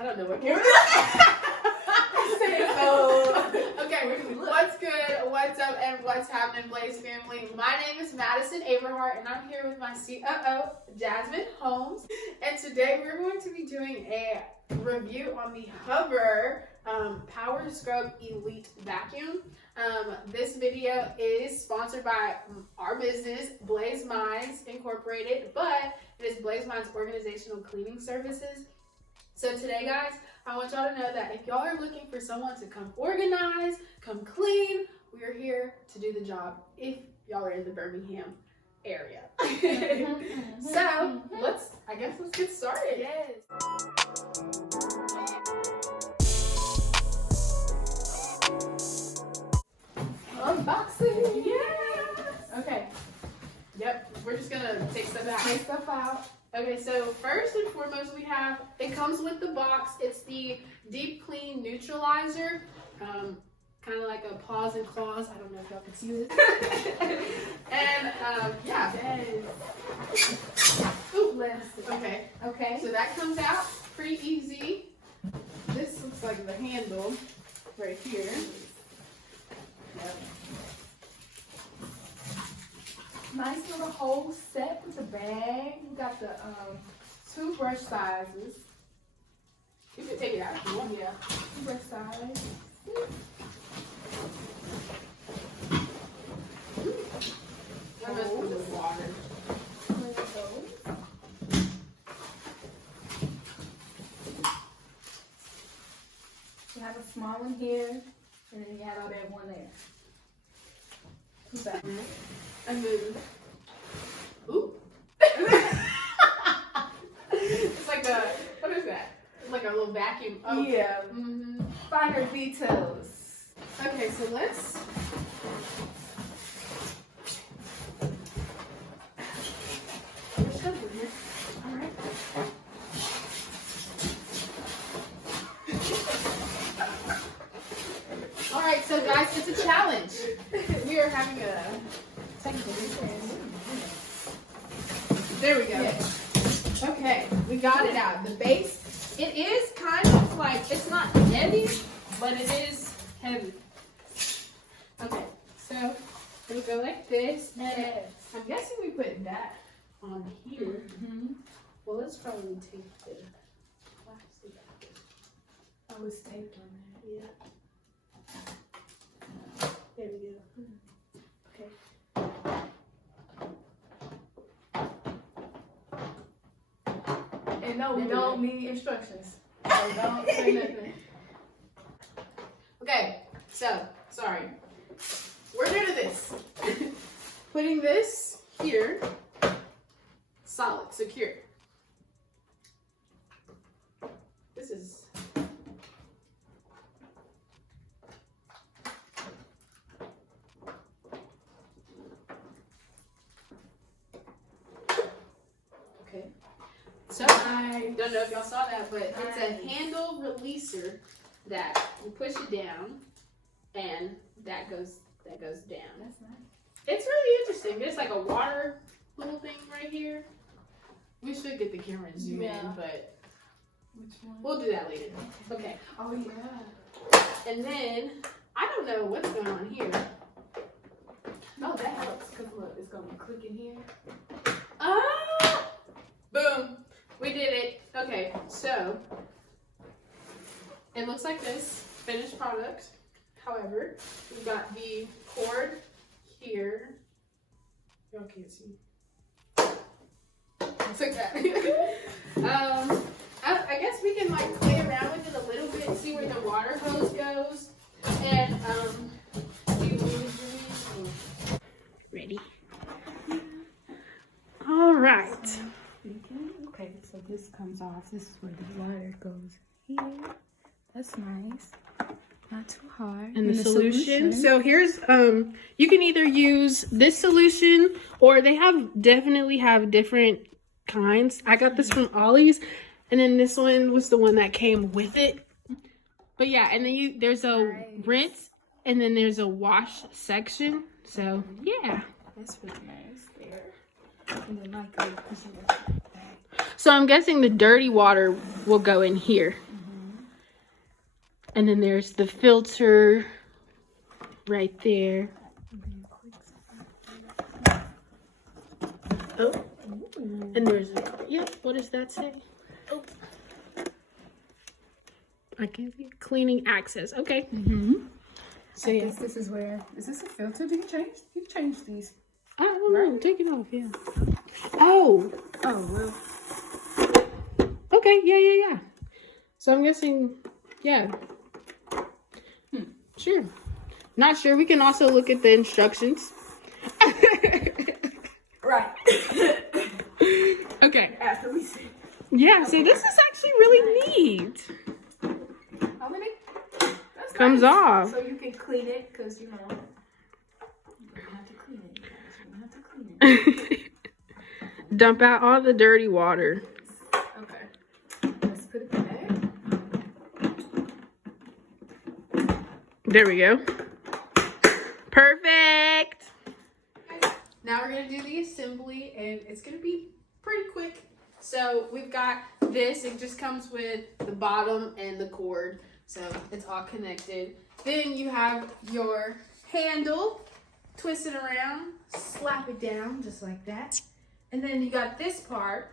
I don't know what camera. Okay, what's good, what's up, and what's happening, Blaze family? My name is Madison Aberhart, and I'm here with my COO, Jasmine Holmes. And today we're going to be doing a review on the Hoover Power Scrub Elite Vacuum. This video is sponsored by our business, Blaze Minds Incorporated, but it is Blaze Minds Organizational Cleaning Services. So today, guys, I want y'all to know that if y'all are looking for someone to come organize, come clean, we are here to do the job if y'all are in the Birmingham area. So let's get started. Yes. Unboxing. Yeah. Okay. Yep. We're just gonna take stuff out. Take stuff out. Okay, so first and foremost, it comes with the box. It's the Deep Clean Neutralizer, kind of like a paws and claws. I don't know if y'all can see this. And yeah. Yes. Ooh. Let's see. Okay. Okay. So that comes out pretty easy. This looks like the handle right here. Yep. Nice little whole set with the bag. You got the 2 brush sizes. You can take it out if you want. Yeah. 2 brush sizes. I must put with water. Clean those. You have a small one here, and then you have all that one there. 2 back. I move. Ooh. It's like what is that? Like a little vacuum. Oh. Yeah. Mm-hmm. Finer details. Okay, so let's. There's stuff in here. All right. All right, so guys, it's a challenge. We are having a technical difference. There we go. Yes. Okay, we got it out. The base, it is kind of like, it's not heavy, but it is heavy. Okay, so it'll go like this. Yes. I'm guessing we put that on here. Mm-hmm. Well, let's probably take the plastic out. Oh, it's taped on there. Yeah. There we go. Okay. And no, we don't need instructions. So don't say nothing. Okay, so, sorry. We're new to this. Putting this here, solid, secure. This is... Okay. So, I don't know if y'all saw that, but it's a handle releaser that you push it down, and that goes down. That's nice. It's really interesting. There's like a water little thing right here. We should get the camera and zoom in, but Which one? we'll do that later. Okay. Oh, yeah. And then, I don't know what's going on here. No, that helps because look, it's going to click in here. Ah! Boom. We did it. Okay, so it looks like this finished product. However, we've got the cord here. Y'all can't see. I took that. I guess we can like play around with it a little bit, see where the water hose goes, and ready. All right. Okay, so this comes off. This is where the water goes here. That's nice. Not too hard. And the solution. So here's you can either use this solution or they definitely have different kinds. I got this from Ollie's, and then this one was the one that came with it. But yeah, and then there's a rinse and then there's a wash section. So yeah. That's really nice there. And then like So I'm guessing the dirty water will go in here. Mm-hmm. And then there's the filter right there. Oh, and there's a, yeah, what does that say? Oh, I can see cleaning access. Okay. So I yeah, guess this is where, is this a filter? Do you change these? I don't know. Take it off. Yeah. Oh. Oh, well. Okay. Yeah. So I'm guessing, yeah. Sure. Not sure. We can also look at the instructions. Right. Okay. After we see. Yeah. So this is actually really neat. How many? That's Comes nice. off. So you can clean it, because, you know, you don't have to clean it. You don't have to clean it. Dump out all the dirty water. Okay. Let's put it back. There we go. Perfect. Now we're going to do the assembly, and it's going to be pretty quick. So we've got this. It just comes with the bottom and the cord. So it's all connected. Then you have your handle. Twist it around. Slap it down just like that. And then you got this part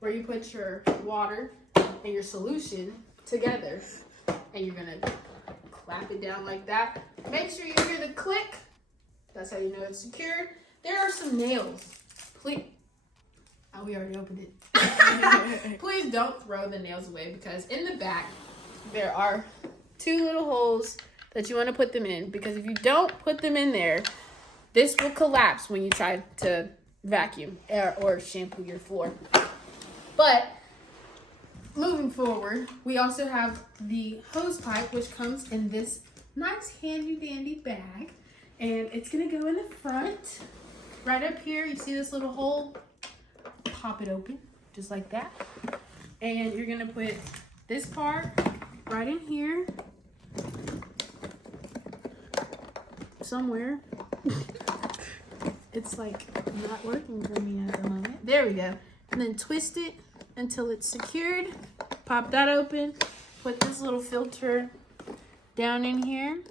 where you put your water and your solution together. And you're going to clap it down like that. Make sure you hear the click. That's how you know it's secured. There are some nails. Please. Oh, we already opened it. Please don't throw the nails away, because in the back there are 2 little holes that you want to put them in, because if you don't put them in there, this will collapse when you try to vacuum or shampoo your floor. But moving forward, we also have the hose pipe, which comes in this nice handy dandy bag, and it's gonna go in the front. Right up here, you see this little hole? Pop it open, just like that. And you're gonna put this part right in here. Somewhere. It's like not working for me at the moment. There we go. And then twist it until it's secured. Pop that open. Put this little filter down in here.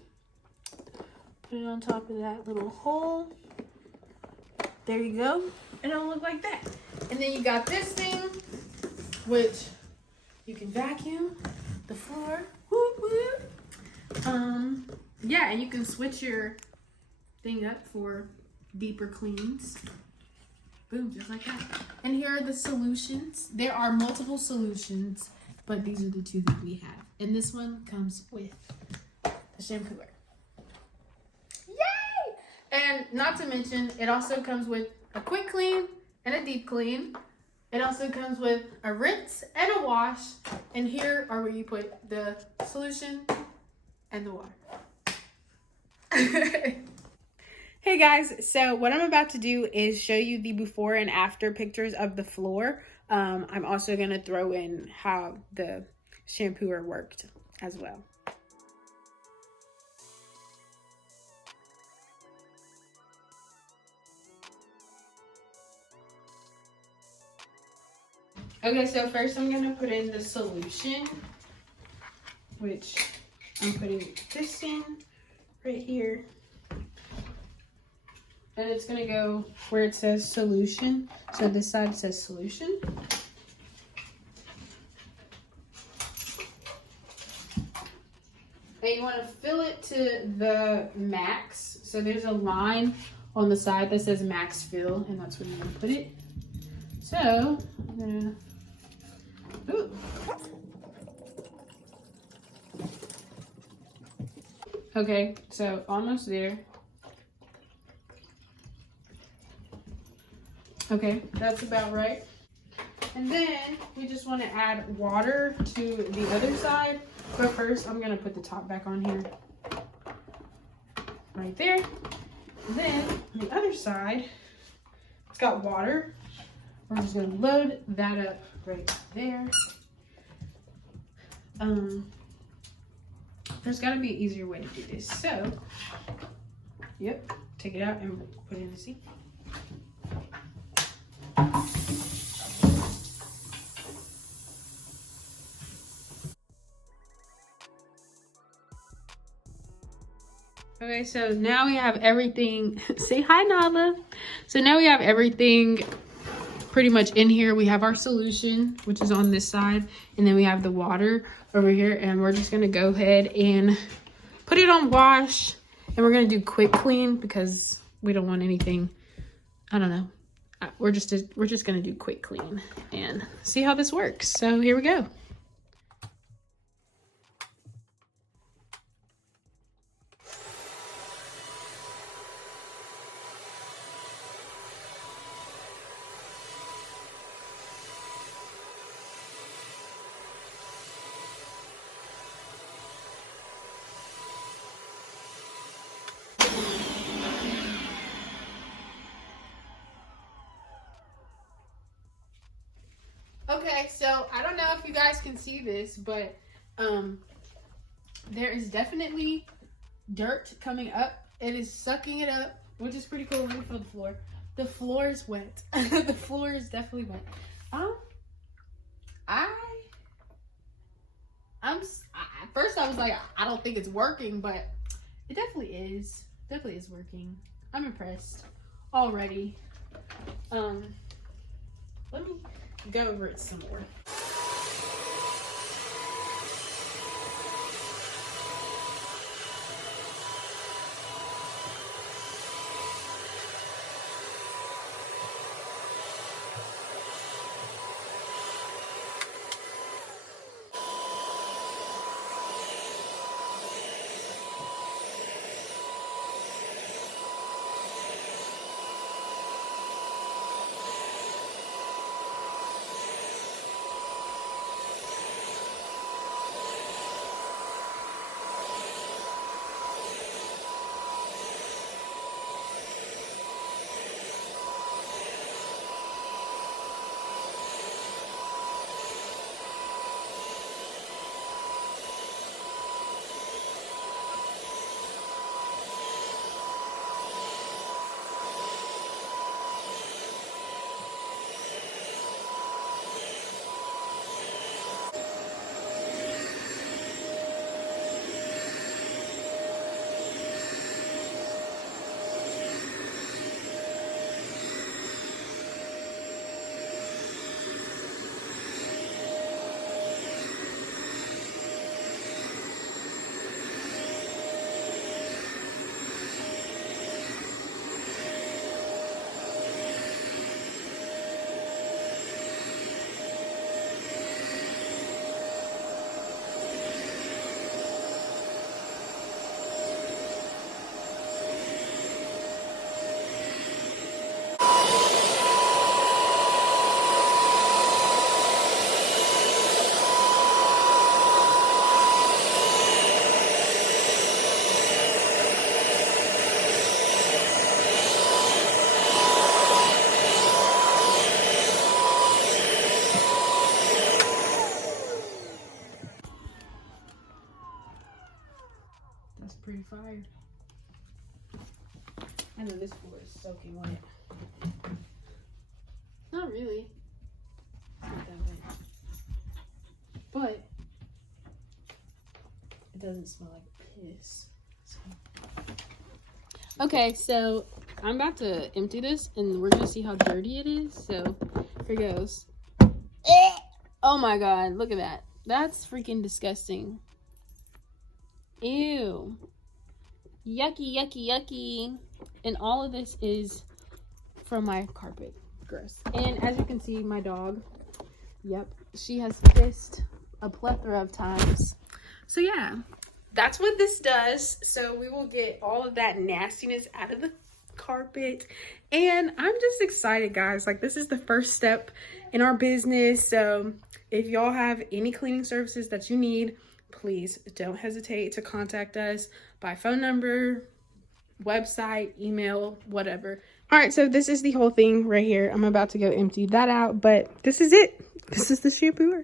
Put it on top of that little hole. There you go. And it'll look like that. And then you got this thing, which you can vacuum the floor. Whoop, whoop. Yeah, and you can switch your thing up for deeper cleans. Boom, just like that. And here are the solutions. There are multiple solutions, but these are the 2 that we have. And this one comes with the shampooer. Yay! And not to mention, it also comes with a quick clean and a deep clean. It also comes with a rinse and a wash. And here are where you put the solution and the water. Hey guys, so what I'm about to do is show you the before and after pictures of the floor. I'm also going to throw in how the shampooer worked as well. Okay, so first I'm going to put in the solution, which I'm putting this in right here. And it's going to go where it says solution. So this side says solution. And you want to fill it to the max. So there's a line on the side that says max fill, and that's where you want to put it. So I'm going to... Ooh. Okay, so almost there. Okay, that's about right. And then we just want to add water to the other side. But first, I'm going to put the top back on here. Right there. And then on the other side, it's got water. We're just going to load that up right there. There's got to be an easier way to do this. So, yep, take it out and put it in the sink. Okay, so now we have everything. Say hi, Nala. So now we have everything pretty much in here. We have our solution, which is on this side, and then we have the water over here, and we're just gonna go ahead and put it on wash, and we're gonna do quick clean because we don't want anything, I don't know. We're just gonna do quick clean and see how this works. So here we go. Okay, so I don't know if you guys can see this, but there is definitely dirt coming up. It is sucking it up, which is pretty cool. Let me feel the floor. The floor is wet. The floor is definitely wet. At first I was like, I don't think it's working, but it definitely is. Definitely is working. I'm impressed already. Let me go over it some more. That's pretty fire. I know this floor is soaking wet. Not really. It's not that wet. But it doesn't smell like piss. So. Okay, so I'm about to empty this and we're gonna see how dirty it is. So here goes. Oh my god, look at that. That's freaking disgusting. Ew. Yucky, yucky, yucky. And all of this is from my carpet. Gross. And as you can see, my dog, yep, she has pissed a plethora of times. So yeah, that's what this does. So we will get all of that nastiness out of the carpet. And I'm just excited, guys. Like, this is the first step in our business. So if y'all have any cleaning services that you need, please don't hesitate to contact us by phone number, website, email, whatever. All right, so this is the whole thing right here. I'm about to go empty that out, but this is it. This is the shampooer.